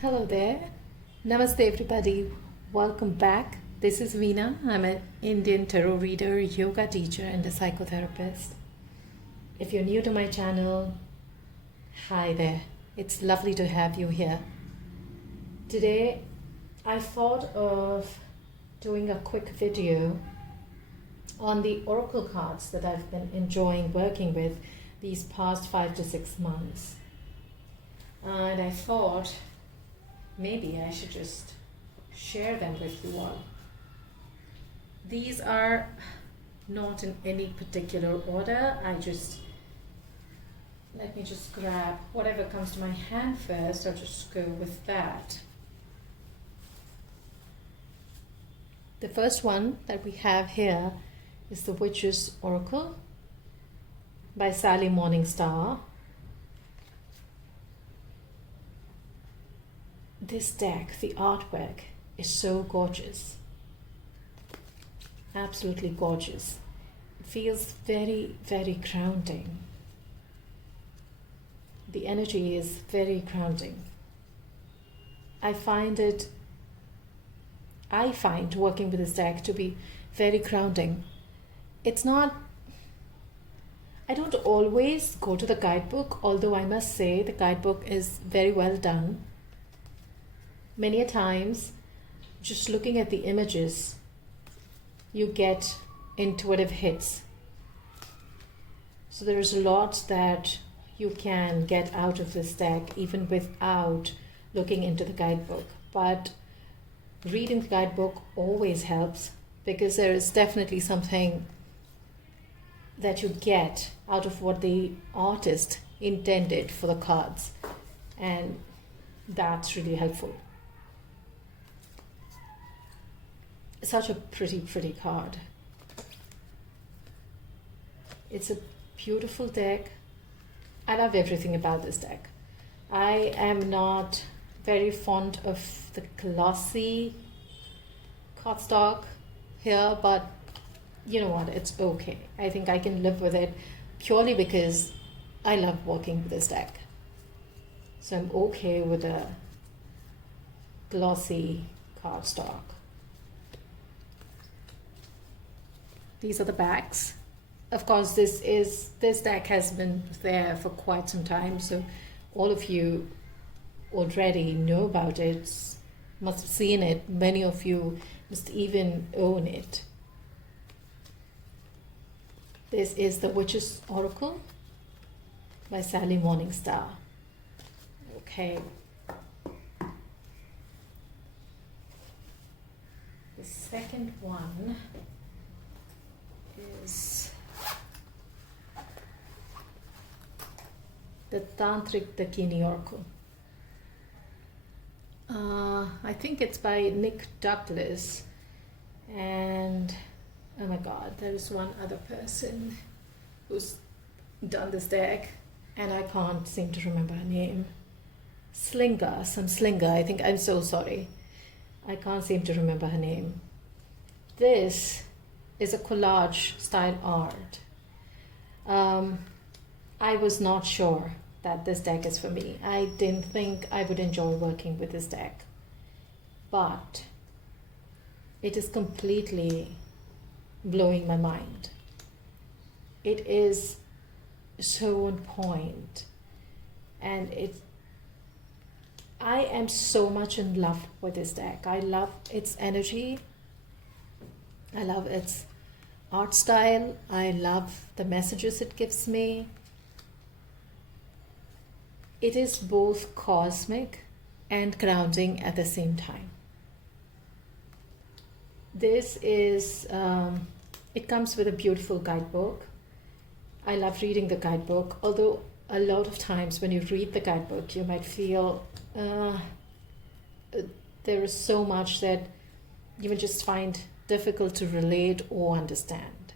Hello there. Namaste, everybody. Welcome back. This is Veena. I'm an Indian tarot reader, yoga teacher, and a psychotherapist. If you're new to my channel, hi there. It's lovely to have you here. Today, I thought of doing a quick video on the oracle cards that I've been enjoying working with these past 5 to 6 months. And I thought maybe I should just share them with you all. These are not in any particular order. Let me just grab whatever comes to my hand first. I'll just go with that. The first one that we have here is the Witch's Oracle by Sally Morningstar. This deck, the artwork, is so gorgeous. Absolutely gorgeous. It feels very, very grounding. The energy is very grounding. I find working with this deck to be very grounding. I don't always go to the guidebook, although I must say the guidebook is very well done. Many a times, just looking at the images, you get intuitive hits. So there is a lot that you can get out of this deck even without looking into the guidebook. But reading the guidebook always helps, because there is definitely something that you get out of what the artist intended for the cards, and that's really helpful. Such a pretty card. It's a beautiful deck. I love everything about this deck. I am not very fond of the glossy cardstock here, but you know what, it's okay. I think I can live with it purely because I love working with this deck. So I'm okay with a glossy cardstock. These are the backs. Of course, this deck has been there for quite some time, so all of you already know about it, must have seen it. Many of you must even own it. This is the Witch's Oracle by Sally Morningstar. Okay. The second one is the Tantric Dakini Oracle. I think it's by Nick Douglas, and oh my god, there is one other person who's done this deck and I can't seem to remember her name. Slinger, I think. I'm so sorry, I can't seem to remember her name. This is a collage style art. I was not sure that this deck is for me. I didn't think I would enjoy working with this deck, but it is completely blowing my mind. It is so on point, and I am so much in love with this deck. I love its energy. I love its art style. I love the messages it gives me. It is both cosmic and grounding at the same time. This is, it comes with a beautiful guidebook. I love reading the guidebook, although a lot of times when you read the guidebook, you might feel there is so much that you will just find difficult to relate or understand.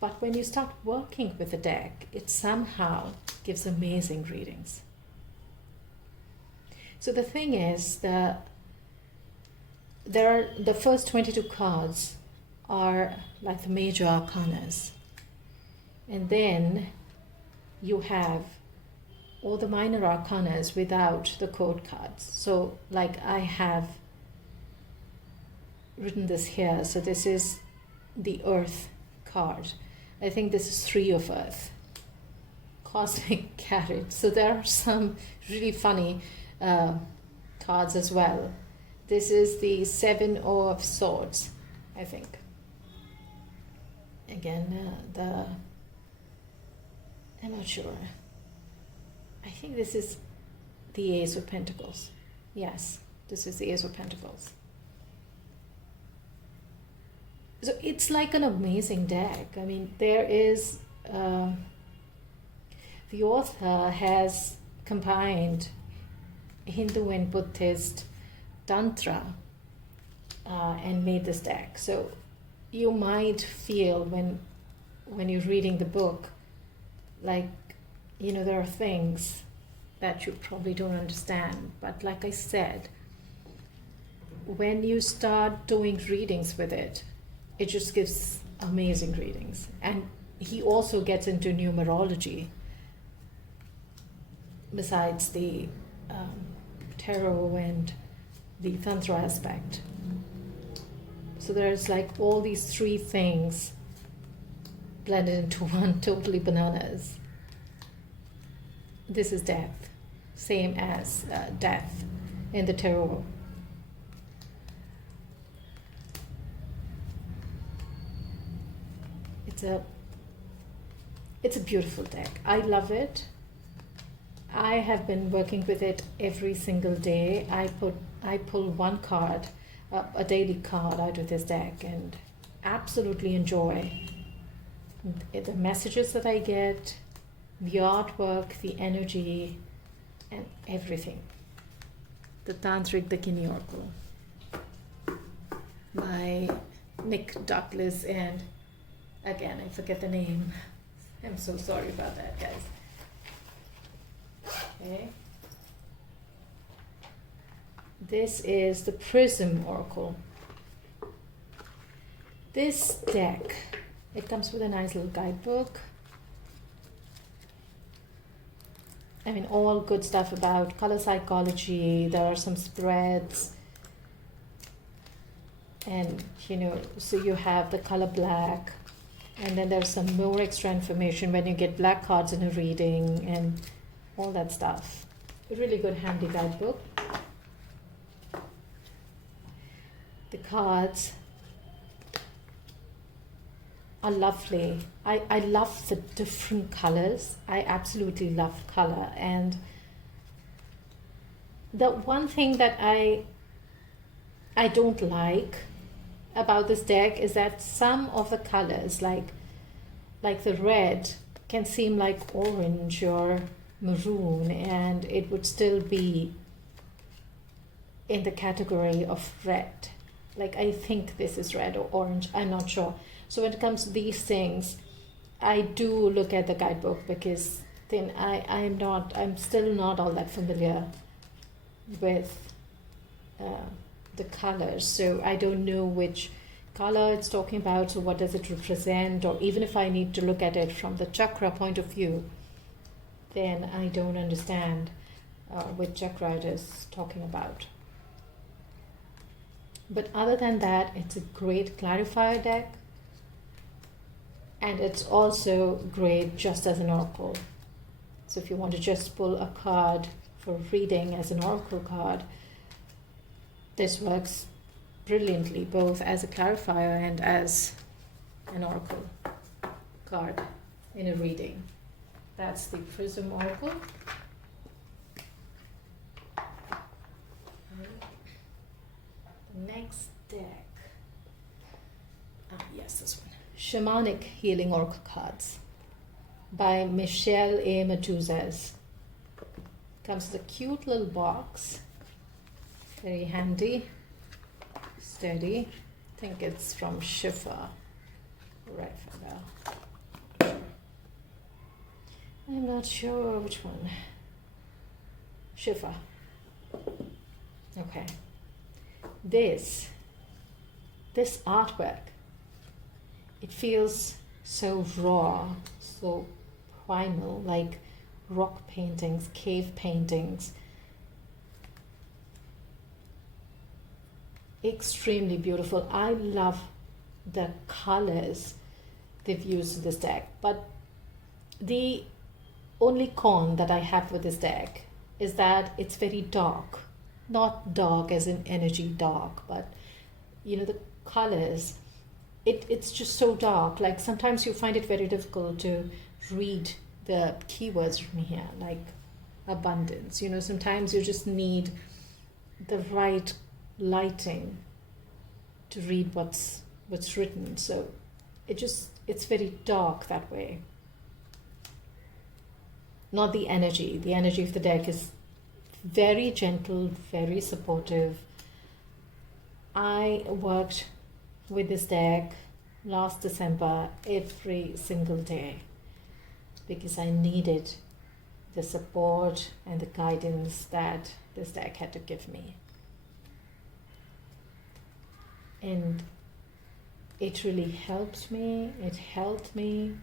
But when you start working with the deck, it somehow gives amazing readings. So the thing is that the first 22 cards are like the major arcanas, and then you have all the minor arcanas without the code cards. So like I have written this here. So this is the Earth card. I think this is 3 of Earth. Cosmic Carrot. So there are some really funny cards as well. This is the 7 of Swords, I think. Again, I'm not sure. I think this is the Ace of Pentacles. Yes, this is the Ace of Pentacles. So it's like an amazing deck. I mean, there is, the author has combined Hindu and Buddhist Tantra and made this deck. So you might feel when you're reading the book, like, you know, there are things that you probably don't understand. But like I said, when you start doing readings with it, it just gives amazing readings. And he also gets into numerology besides the tarot and the Tantra aspect. So there's like all these 3 things blended into one, totally bananas. This is death, same as death in the tarot. It's a beautiful deck. I love it. I have been working with it every single day. I pull one card, a daily card out of this deck, and absolutely enjoy the messages that I get, the artwork, the energy, and everything. The Tantric Dakini Oracle by Nick Douglas, and again, I forget the name. I'm so sorry about that, guys. Okay. This is the Prism Oracle. This deck, it comes with a nice little guidebook. I mean, all good stuff about color psychology. There are some spreads. And, you know, so you have the color black. And then there's some more extra information when you get black cards in a reading and all that stuff. A really good handy guidebook. The cards are lovely. I love the different colors. I absolutely love color. And the one thing that I don't like about this deck is that some of the colors, like the red, can seem like orange or maroon, and it would still be in the category of red. Like, I think this is red or orange, I'm not sure. So when it comes to these things, I do look at the guidebook, because then I'm still not all that familiar with the colors, so I don't know which color it's talking about, so what does it represent, or even if I need to look at it from the chakra point of view, then I don't understand which chakra it is talking about. But other than that, it's a great clarifier deck, and it's also great just as an oracle. So if you want to just pull a card for reading as an oracle card, this works brilliantly, both as a clarifier and as an oracle card in a reading. That's the Prism Oracle. The next deck. Yes, this one. Shamanic Healing Oracle Cards by Michelle A. Matuzes. Comes with a cute little box. Very handy. Steady. I think it's from Shifa. Right from there. I'm not sure which one. Shifa. Okay. This artwork, it feels so raw, so primal, like rock paintings, cave paintings. Extremely beautiful. I love the colors they've used in this deck, but the only con that I have with this deck is that it's very dark. Not dark as in energy dark, but you know, the colors, it's just so dark. Like sometimes you find it very difficult to read the keywords from here, like abundance. You know, sometimes you just need the right lighting to read what's written. So it's very dark that way. Not the energy. The energy of the deck is very gentle, very supportive. I worked with this deck last December every single day because I needed the support and the guidance that this deck had to give me. And it really helped me, it helped me,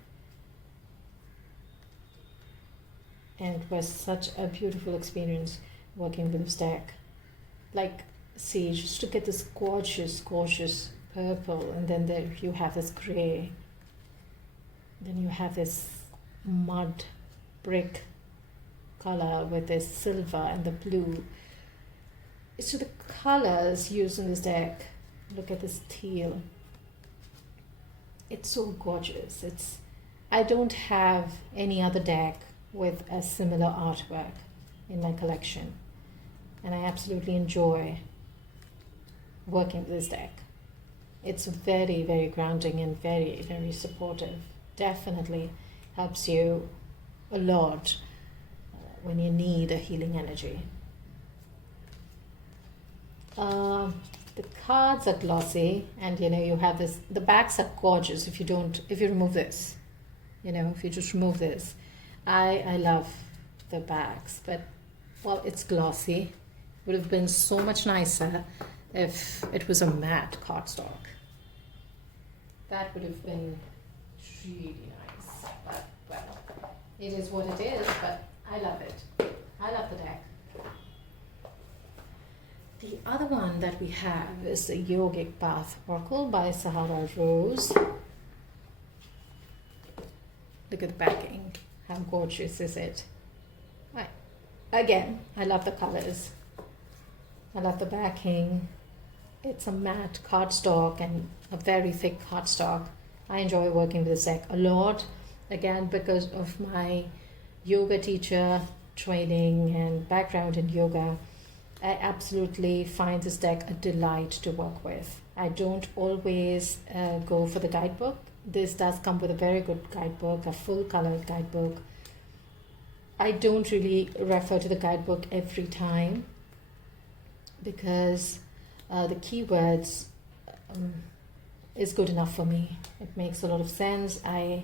and it was such a beautiful experience working with this deck. Like, see, just look at this gorgeous, gorgeous purple, and then there you have this gray, then you have this mud brick color with this silver and the blue. So the colors used in this deck, look at this teal, it's so gorgeous. I don't have any other deck with a similar artwork in my collection, and I absolutely enjoy working with this deck. It's very, very grounding and very, very supportive. Definitely helps you a lot when you need a healing energy. The cards are glossy, and you know, you have this, the backs are gorgeous if you remove this, you know, if you just remove this. I love the backs, but well, it's glossy. Would have been so much nicer if it was a matte cardstock. That would have been really nice, but well, it is what it is, but I love it. I love the deck. The other one that we have is the Yogic Path Oracle by Sahara Rose. Look at the backing. How gorgeous is it? Again, I love the colors. I love the backing. It's a matte cardstock and a very thick cardstock. I enjoy working with this deck a lot. Again, because of my yoga teacher training and background in yoga, I absolutely find this deck a delight to work with. I don't always go for the guidebook. This does come with a very good guidebook, a full colored guidebook. I don't really refer to the guidebook every time because the keywords is good enough for me. It makes a lot of sense. I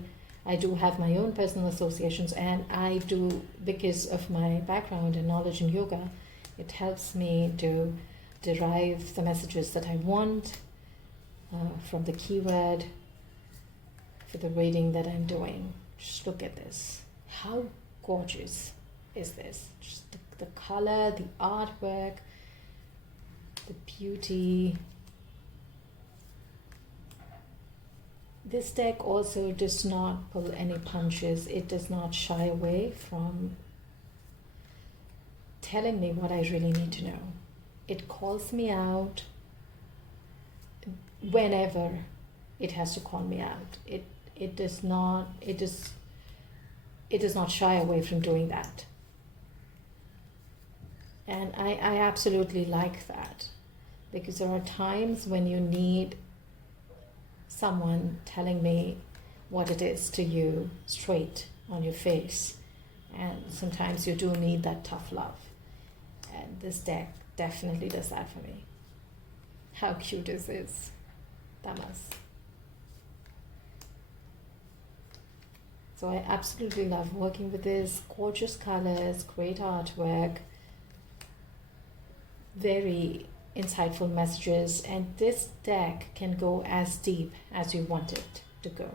do have my own personal associations, and I do, because of my background and knowledge in yoga, it helps me to derive the messages that I want from the keyword for the reading that I'm doing. Just look at this. How gorgeous is this? Just the color, the artwork, the beauty. This deck also does not pull any punches. It does not shy away from telling me what I really need to know. It calls me out whenever it has to call me out. It does not shy away from doing that. And I absolutely like that, because there are times when you need someone telling me what it is to you straight on your face, and sometimes you do need that tough love, and this deck definitely does that for me. How cute is this, Damas? So I absolutely love working with this. Gorgeous colors, great artwork, very insightful messages, and this deck can go as deep as you want it to go.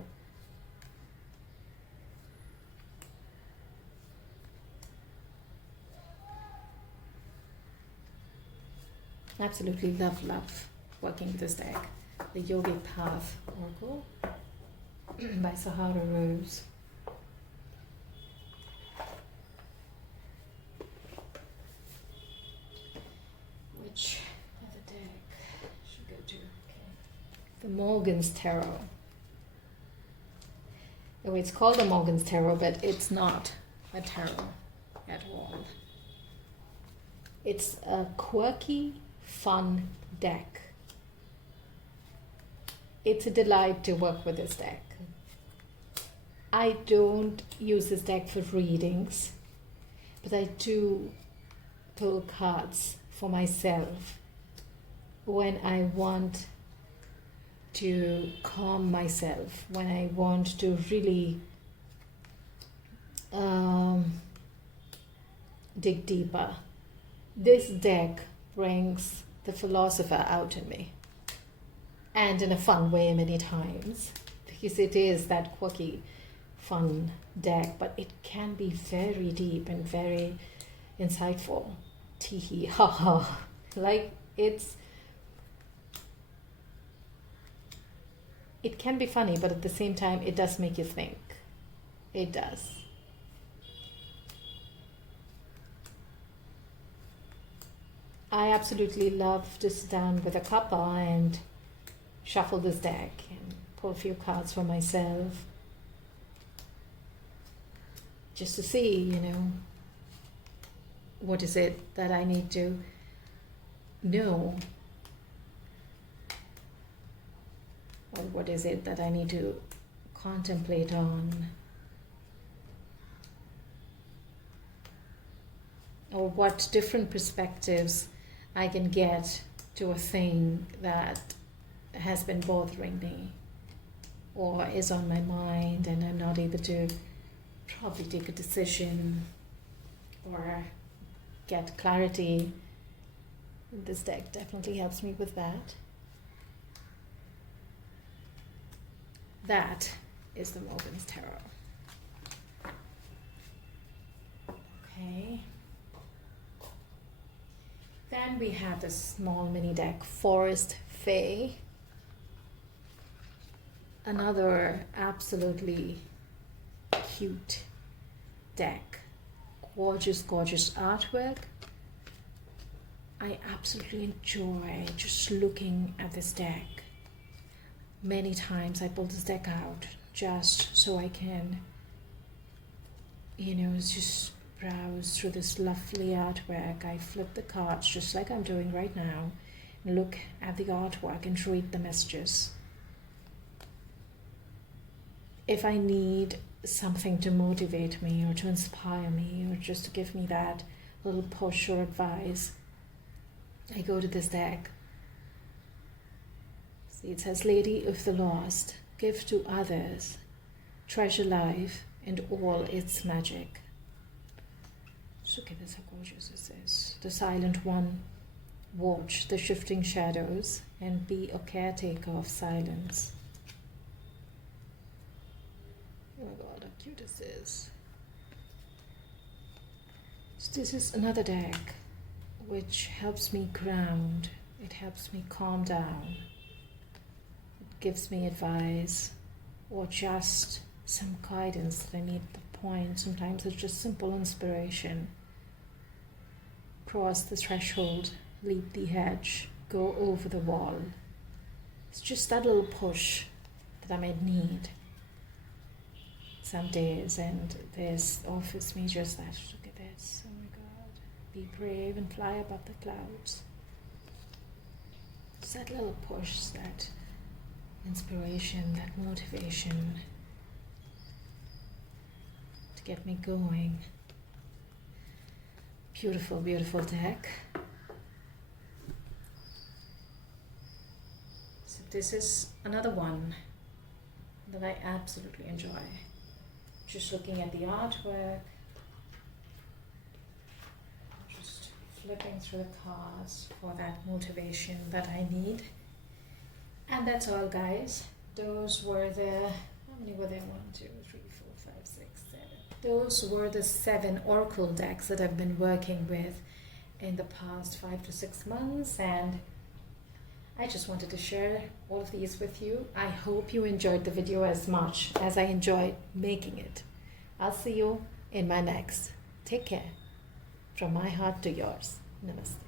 Absolutely love working with this deck. The Yogic Path Oracle by Sahara Rose. Which other deck should go to? Okay. The Morgan's Tarot. Oh, it's called the Morgan's Tarot, but it's not a tarot at all. It's a quirky, fun deck. It's a delight to work with this deck. I don't use this deck for readings, but I do pull cards for myself when I want to calm myself, when I want to really dig deeper. This deck brings the philosopher out in me, and in a fun way many times, because it is that quirky, fun deck, but it can be very deep and very insightful. Teehee, ha ha. Like it can be funny, but at the same time, it does make you think. It does. I absolutely love to sit down with a cuppa and shuffle this deck and pull a few cards for myself, just to see, you know, what is it that I need to know, or what is it that I need to contemplate on, or what different perspectives I can get to a thing that has been bothering me or is on my mind, and I'm not able to probably take a decision or get clarity. This deck definitely helps me with that. That is the Morgan's Tarot. Okay. Then we have this small mini deck, Forest Fae. Another absolutely cute deck. Gorgeous, gorgeous artwork. I absolutely enjoy just looking at this deck. Many times I pull this deck out just so I can, you know, just browse through this lovely artwork. I flip the cards just like I'm doing right now, and look at the artwork and read the messages. If I need something to motivate me or to inspire me or just to give me that little push or advice, I go to this deck. See, it says, Lady of the Lost, give to others, treasure life and all its magic. So look at this, how gorgeous this is. The Silent One, watch the shifting shadows and be a caretaker of silence. Oh my god, how cute this is. So this is another deck which helps me ground. It helps me calm down. It gives me advice or just some guidance that I need at the point. Sometimes it's just simple inspiration. Cross the threshold, leap the hedge, go over the wall. It's just that little push that I might need some days, and this offers me just that. Look at this, oh my god. Be brave and fly above the clouds. It's that little push, that inspiration, that motivation to get me going. Beautiful, beautiful deck. So this is another one that I absolutely enjoy. Just looking at the artwork, just flipping through the cards for that motivation that I need. And that's all, guys. Those were the, how many were there? 1, 2, 3, 4, 5, 6, 7. Those were the 7 Oracle decks that I've been working with in the past 5 to 6 months, and I just wanted to share all of these with you. I hope you enjoyed the video as much as I enjoyed making it. I'll see you in my next. Take care. From my heart to yours. Namaste.